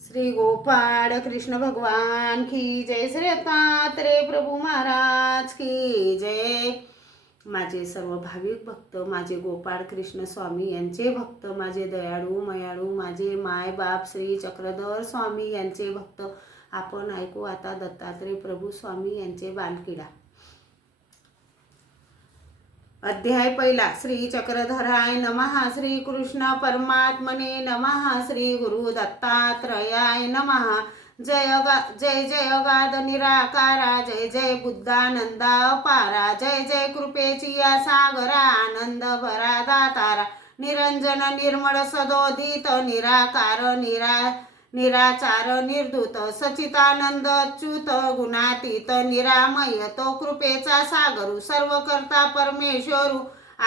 श्री गोपाळ कृष्ण भगवान की जय, श्री दत्तात्रेय प्रभू महाराज की जय। माझे सर्व भाविक भक्त, माझे गोपाळ कृष्ण स्वामी यांचे भक्त, माझे दयाळू मयाळू माझे माय बाप श्री चक्रधर स्वामी यांचे भक्त, आपण ऐकू आता दत्तात्रेय प्रभू स्वामी यांचे बालकीडा। अध्याय पहिला। श्री चक्रधराय नमः, श्री कृष्ण परमात्मने नमः, श्री गुरु दत्तात्रयाय नमः। जय जय गाद निराकारा, जय जय बुद्धानंदा अपारा, जय जय कृपेची या सागरा, आनंद भरा दातारा, निरंजन निर्मळ सदोदित, निराकार निराचार निर्धूत, सचितानंद अच्युत गुणातीत, निरामय तो कृपेचा सागरू, सर्व करता परमेश्वरू,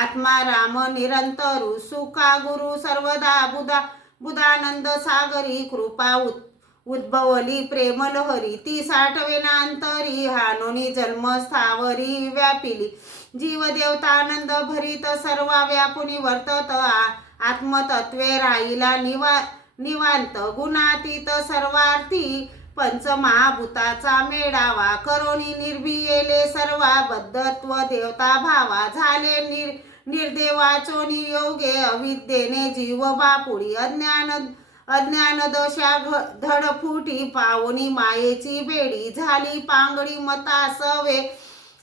आत्मा राम निरंतरू, सुखा गुरु सर्वदा बुधानंद सागरी, कृपा उद्भवली प्रेम लहरी, ती साठवेनांतरी, हानोनी जन्म स्थावरी व्यापिली, जीव देवतानंद भरित, सर्वा व्यापुनी वर्तत, आत्मतत्वे राहिला निवांत, गुणातीत सर्वार्थी, पंचमहाभूताचा मेळावा, करोनी निर्भियेले सर्वा, बद्धत्व देवता भावा, झाले निर्देवाचोनी योगे, अविद्येने जीव बापुडी, अज्ञान दशा धडफुटी, पावनी मायेची बेडी, झाली पांगडी मता सवे,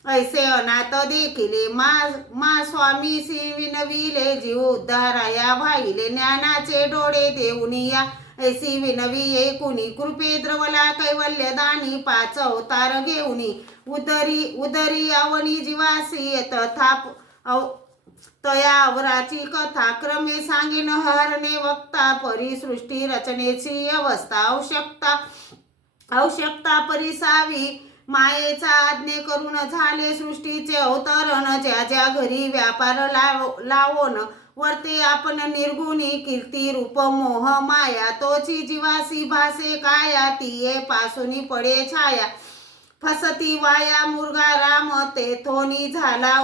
ऐसे अनाथ देखिले, मा स्वामी विनविले, जीव उद्धाराया भाईले, ज्ञानाचे डोळे देऊनिया ऐसी विनवी एकुनी, कृपे द्रवला कैवल्य दानी, पाच अवतार घेऊनी, उदरी आवनी जीवासी, तथा तया अवराची कथा, क्रमे सांगेन हरणे वक्ता, परिसृष्टी रचनेची अवस्था, आवश्यकता परिसावी, मायेचा आज्ञे करून झाले सृष्टीचे अवतरण, ज्या ज्या घरी व्यापार लावोन, वर्ते आपण निर्गुणी, कीर्ती रूप मोह माया, तोची जीवासी भासे काया, तिये पासुनी पडे छाया, फसती वाया मुर्गा राम, तेथोनी झाला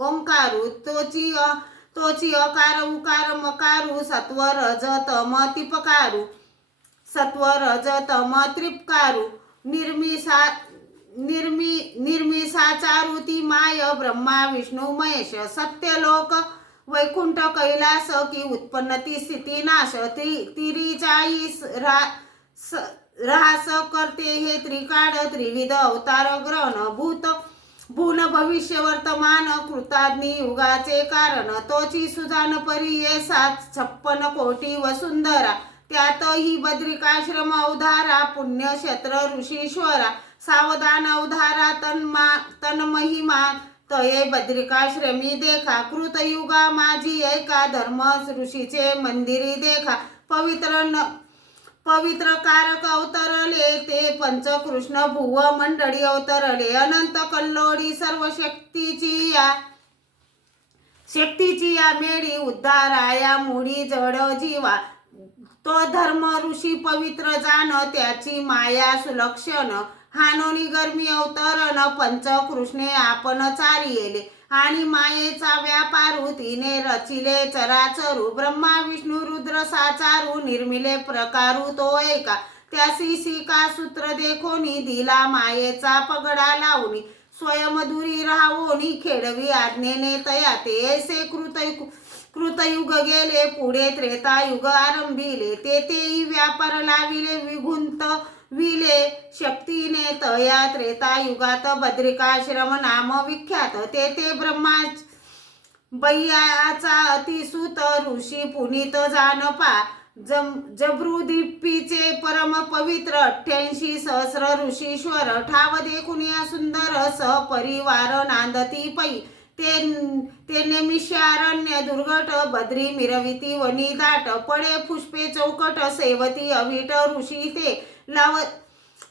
ओंकारू, तोची अकार उकार मकारू, सत्व रज तम तिपकारू, सत्व रज तम त्रिपकारू, निर्मिसाचारू ती माय, ब्रह्मा विष्णू महेश, सत्यलोक वैकुंठ कैलास, की उत्पन्न ती स्थिती नाश, तिरीचाळीस रास करते हे त्रिकाळ, त्रिविध अवतार ग्रहण, भून भविष्य वर्तमान, कृताग्नी युगाचे कारण, तोची सुजान परी 756 कोटी वसुंधरा, त्यातही बद्रिकाश्रम अवधारा, पुण्यक्षेत्र ऋषीश्वरा, सावधान अवधारा तन्महिमा, तये बद्रिकाश्रमी देखा, कृतयुगा माझी ऐका, धर्म ऋषीचे मंदिरी देखा, पवित्र कारक अवतरले, ते पंचकृष्ण भुव मंडळी अवतरले, अनंत कल्लोळी सर्व शक्तीची या मेळी, उद्धाराया मुडी जड जीवा, तो धर्म ऋषी पवित्र जाण, त्याची माया सुलक्षण, हानोनी गर्मी अवतरण, पंचकृष्णे आपण चारियेले, आणि मायेचा व्यापारू, तिने रचिले चराचरू, ब्रह्मा विष्णू रुद्र साचारू, निर्मिले प्रकारू तो एका, त्यासी सिका सूत्र देखोनी, दिला मायेचा पगडा लावणी, स्वयंमधुरी राहोनी, खेळवी आज्ञेने तया, ते ऐसे कृतयुग गेले, पुढे त्रेतायुग आरंभिले, तेथेही व्यापार लाविले, विगुंत विले शक्तीने, तया त्रेतायुगात बद्रिकाश्रम नाम विख्यात, तेथे बय्याचा अतिसूत, ऋषी पुनीत जानपा, जबृदीपीचे परम पवित्र, 88 सहस्र ऋषीश्वर, ठाव देखुनिया सुंदर, सहपरिवार नांदती पै, ते नेमिषारण्य दुर्गट, बद्री मिरविती वनी दाट, पडे पुष्पे चौकट, सेवती अविट ऋषी, ते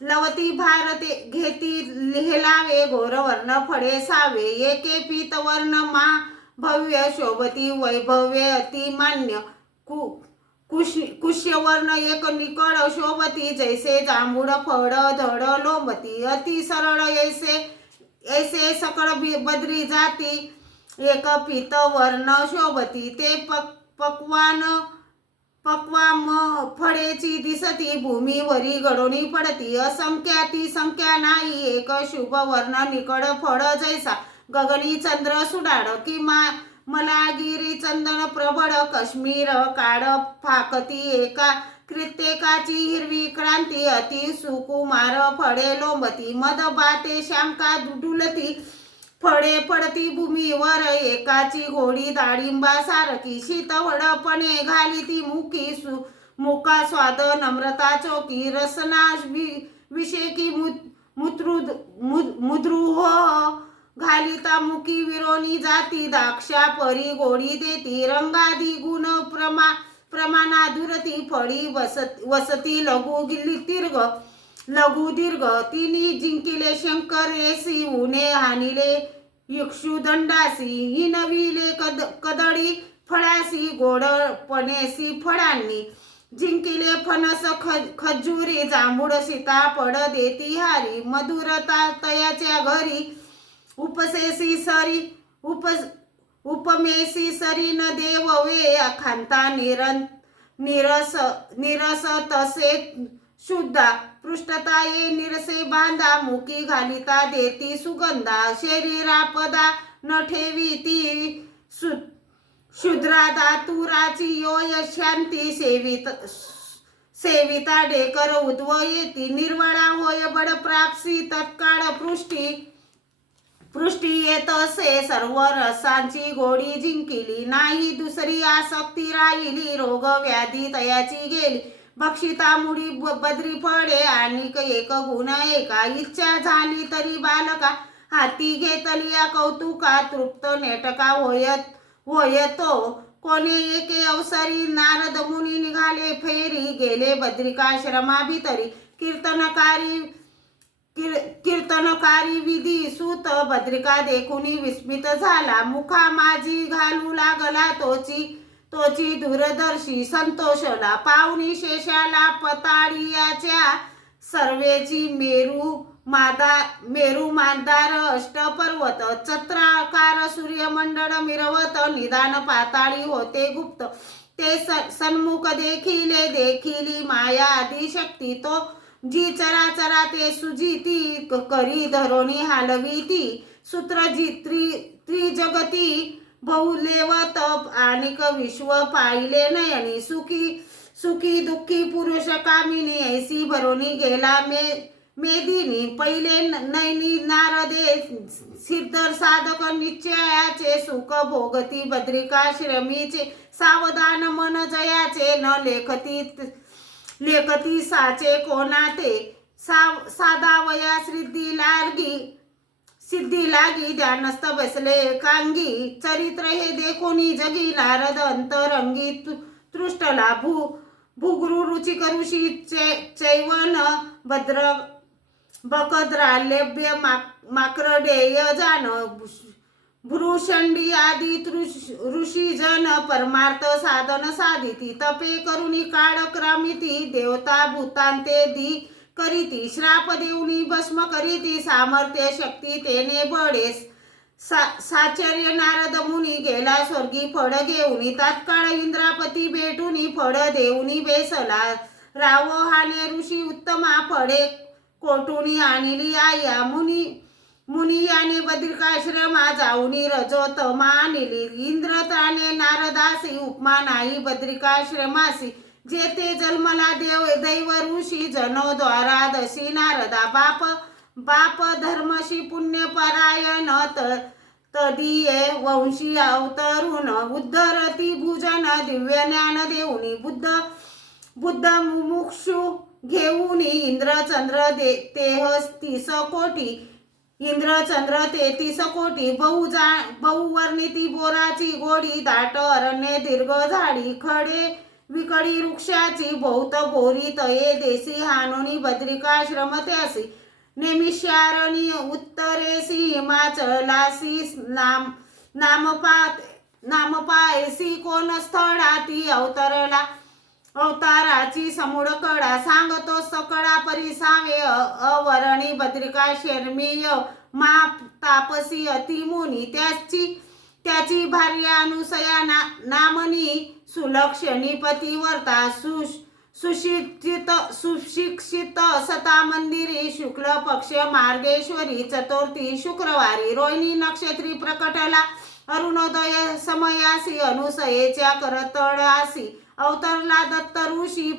लवती भारते घेती लिहलावे, गोरवर्ण फळे सावे, एके पीतवर्ण मा भव्य, शोभती वैभव्य अतिमान्य, कुश्यवर्ण एक निकड शोभती, जैसे जांभूळ फळ धड लोंबती, अति सरळ ऐसे सकळ बद्री जाती, एक पीतवर्ण शोभती, ते पक्वा फळेची दिसती भूमीवरी घडोनी पडती असंख्याती संख्या नाही एक शुभ वर्ण निकड फळ जैसा गगनी चंद्र सुडाड की मलागिरी चंदन प्रबळ काश्मीर काड फाकती एका कृत्येकाची हिरवी क्रांती अति सुकुमार फळे लोंबती मद बाते शांका डुलती फळे पडती भूमीवर एकाची घोडी डाळिंबा सारखी शीतवडपणे घाली ती मुखी मुका स्वाद नम्रता चोकी रसना विषेकी मुद्रुह घालिता मुखी विरोनी जाती दाक्षा परी गोडी देती रंगादी गुण प्रमाणाधुरती फळी वसती लघु लघु दीर्घ तिनी जिंकिले शंकर येसी उने हानिले इक्षुदंडासी हिनविले कदळी फळासी गोडपणेसी फळांनी जिंकिले फणस खजुरी जांभूळ सीताफळ देती हारी मधुरता तयाच्या घरी उपसेसी सरी उपमेसी सरी न देव वे अखांता निरस तसे शुद्धा पृष्ठता ये निरसे बांधा मुखी घालिता देती सुगंधा शरीरापदा न ठेवी ती शुद्रा दातुराची योय शांती सेविता डेकर उद्व येती निर्वळा होय बड प्राप्सी तत्काळ पृष्टी येत असे सर्व रसांची गोडी जिंकिली नाही दुसरी आसक्ती राहिली रोग व्याधी तयाची गेली बक्षिता मुडी बद्री फळे आणि एक गुण एका इच्छा झाली तरी बालका हाती घेतली कौतुका तृप्त नेटका होयतो कोणी एके अवसरी नारद मुनी निघाले फेरी गेले बद्रिकाश्रमा भितरी कीर्तनकारी विधी सूत बद्रिका देखुनी विस्मित झाला मुखा माझी घालू लागला तोची दूरदर्शी संतोषला पाहुणी शेषाला पताळियाच्या सर्वेची मेरू मांदार अष्टपर्वत चत्राकार सूर्यमंडळ मिरवत निदान पाताळी होते गुप्त ते सन्मुख देखिली माया आदिशक्ती तो जी चराचरा ते सुजिती करी धरोनी हालवी ती सूत्रजी त्रिजगती बहुलेव तप आणिक विश्व पाहिले नयनी सुखी दुःखी पुरुष कामिनी ऐसी भरोनी गेला मेदिनी पहिले नैनी नारदे सिद्ध साधक निश्चयाचे सुख भोगती बद्रिकाश्रमीचे सावधान मन जयाचे न लेखती साचे कोणाते साधावया सिद्धी लागी ध्यानस्थ बसले एकांगी चरित्र हे देखोनी जगी नारद अंतरंगी तृष्टला भुगृ रुचिक ऋषी चैवन भद्र बकद्रालेभ्य माक्रडेय जान भ्रूषंडी आदी ऋषीजन परमार्थ साधन साधिती तपे करुणी काळ क्रमिती देवता भूतांते दी करीती श्राप देऊनी भस्म करीती सामर्थ्य शक्ती तेने बळे साचर्य नारद मुनी गेला स्वर्गी फळ घेऊनी तात्काळ इंद्रापती भेटूनी फळ देऊनी बेसला राव हाने ऋषी उत्तमा फळे कोटुनी आणली आया मुनी याने बद्रिकाश्रमा जाऊनी रजोतमा आणली इंद्र ताने नारदासी उपमा नाही बद्रिकाश्रमासी जेथे जन्मला दैव ऋषी जनो द्वारा दशी नारदा बाप धर्मशी पुण्य परायण तदीये वंशी अवतरुण उद्धरती भुजन दिव्य ज्ञान देऊनी बुद्ध मुमुक्षु घेऊनी इंद्रचंद्र तेहतीस कोटी इंद्रचंद्र 33 कोटी बहुवर्णिती बोराची गोडी दाट अरण्ये दीर्घ झाडी खडे विकडी वृक्षाची बहुत बोरी तये देसी हानोनी बद्रिकाश्रम त्यासी नेमिषारणी उत्तरेसी हिमाचलासी नामपायसी कोण स्थळाती अवताराची समूळ कडा सांगतो सकळा परिसावे अवरणी बद्रिका शर्मीय मा तापसी अतिमुनी त्याची भार्या अनुसया नामनी सुलक्षणी पतिव्रता सुशिक्षित सता मंदिरी शुक्ल पक्ष मार्गेश्वरी चतुर्थी शुक्रवारी रोहिणी नक्षत्री प्रकटला अरुणोदय समयासी अनुसयेच्या करतळासी अवतरला दत्त ऋषी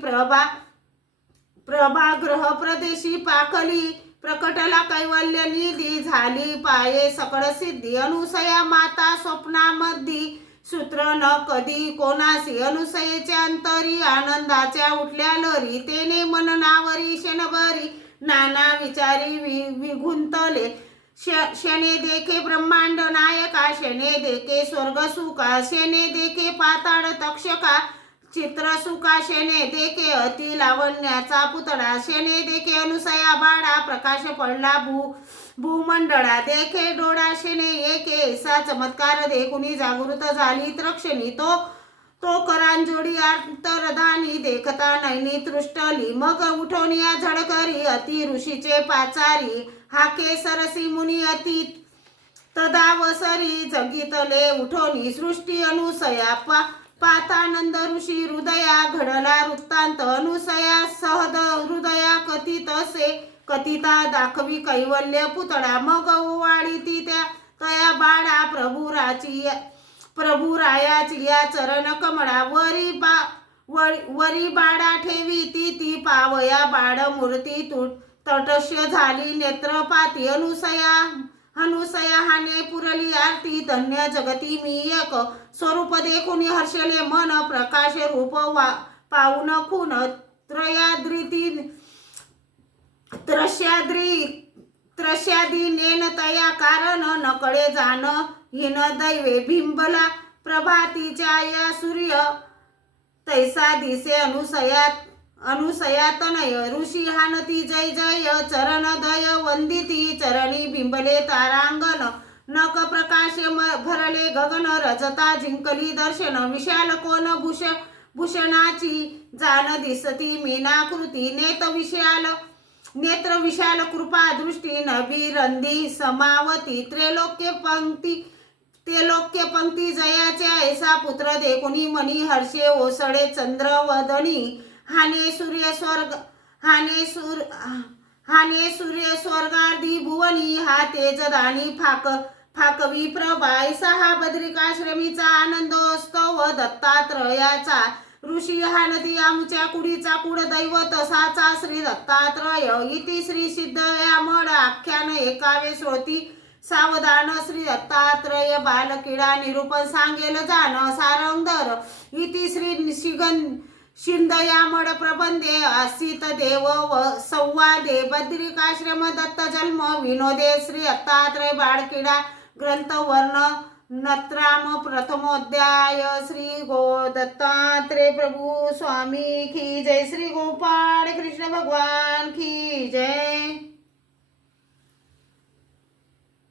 प्रभाग्रह प्रदेशी पाखली प्रकटला कैवल्य निधी झाली पाये सकळ सिद्धी अनुसया माता स्वप्नामध्ये सूत्र न कधी कोणासी अनुसयेच्या अंतरी आनंदाच्या उठल्या लहरी तेने मननावरी क्षणभरी नाना विचारी विगुंतले शने देखे ब्रह्मांड नायका शने देखे स्वर्ग सुखा शने देखे पाताळ तक्षका चित्र सुखा शने देखे अति लावण्याचा पुतळा शने देखे अनुसया बाळा प्रकाश पडला भूमंडळा देखे डोळा शने एके ऐसा चमत्कार देखुनी जागृत झाली त्रक्षणी तो करांजोडी अंतरधानी देखता नैनी तृष्टली मग उठवनिया झडकरी अति ऋषीचे पाचारी हाके सरसी मुनी अति तदावसरी जगितले उठवनी सृष्टी अनुसया पातानंद ऋषी हृदया घडला वृत्तांत अनुसया सहद हृदया कथिता दाखवी कैवल्य पुतळा मग ओवाळी ती तया बाळा प्रभुरायाची या चरण कमळा वरी बाळा ठेवी ती पावया बाळ मूर्ती तटस्थ झाली नेत्रपाती अनुसया हाने पुरली आरती धन्य जगती मी एक स्वरूप देखुनी हर्षले मन प्रकाश रूप पाऊन खून त्रस्यादी नेन तया कारण नकळे जाण हिन दैवे बिंबला प्रभातीच्या या सूर्य तैसा दिसे अनुसया तनय ऋषी हानती जय जय चरण दय वंदिती चरणी बिंबले तारांगण नक प्रकाश भरले गगन रजता जिंकली दर्शन विशाल कोण भूषणाची जाण दिसती मीनाकृती नेत्र विशाल कृपा दृष्टी नभिरंदी समावती त्रैलोक्य पंक्ती जयाच्या ऐसा पुत्र देखुनी मनी हर्षे ओसळे चंद्र वदनी हाने सूर्य स्वर्गार्धी भुवनी हा तेजदानी फाकवी प्रभा ऐसा हा बद्रिकाश्रमीचा आनंदोत्सव दत्तात्रयाचा ऋषी हा नदी आमच्या कुडीचा कुळदैवत साचा श्री दत्तात्रय इति श्री सिद्धयामळ आख्यान 11वे श्रोती सावधान श्री दत्तात्रय बालकीडा निरूपण सांगेल जाण सारंगधर इति श्री शिंदयामळ प्रबंधे असित देव संवादे बद्रिकाश्रम दत्त जन्म विनोदे श्री दत्तात्रय बालकीडा ग्रंथ वर्ण नत्राम प्रथमोध्याय श्री गो दत्तात्रेय प्रभु स्वामी की जय श्री गोपाळ कृष्ण भगवान की